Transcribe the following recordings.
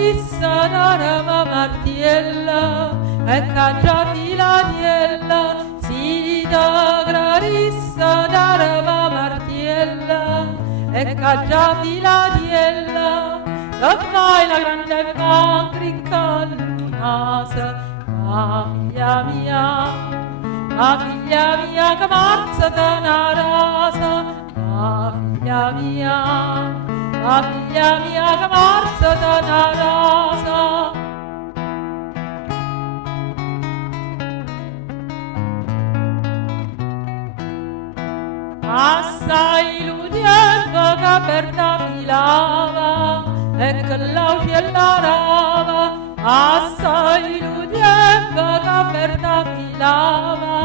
rissa d'arava martiella e caccia filatiella, si da rissa d'arava martiella e caccia filatiella, e fai la grande macrica lunasa, figlia mia che marza da una rasa, figlia mia che marza da una rasa. Assai l'udienza che per te filava e che l'aucella rava, assai l'udienza che per te filava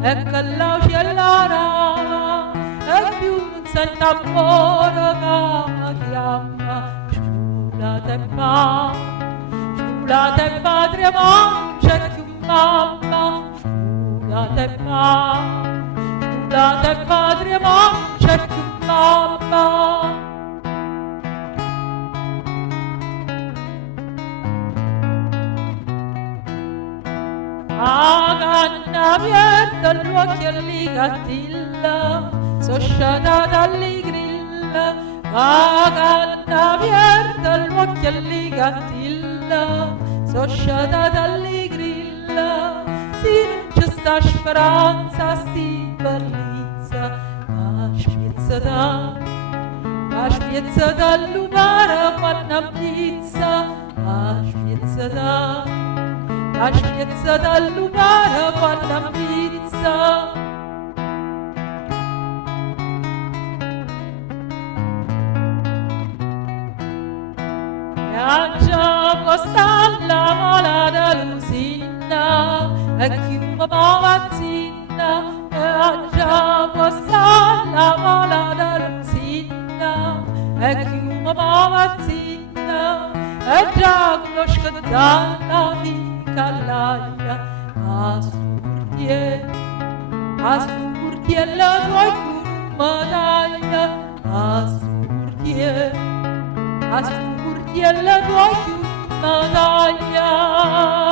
e che l'aucella rava, e più non senta buona che mi chiama sciula te padre ma c'è più mamma, sciula te padre ma c'è più mamma. A canna aperta l'occhio lì gattilla, sosciata dalle grilla. A canna aperta l'occhio lì gattilla, sosciata dalle grilla. Se non c'è sta speranza, sti bellezza, ma spiezza dall'umare quando pizza, ma spiezza dall'umare quando pizza. Viaggiamo stalla malata Lusinna e chi mi pavazzina, viaggiamo stalla malata Lusinna e chi mi pavazzina, e già conosco dalla fica l'aia a stu curtiella tuoi con medaglia, a stu curtiella tuoi con medaglia.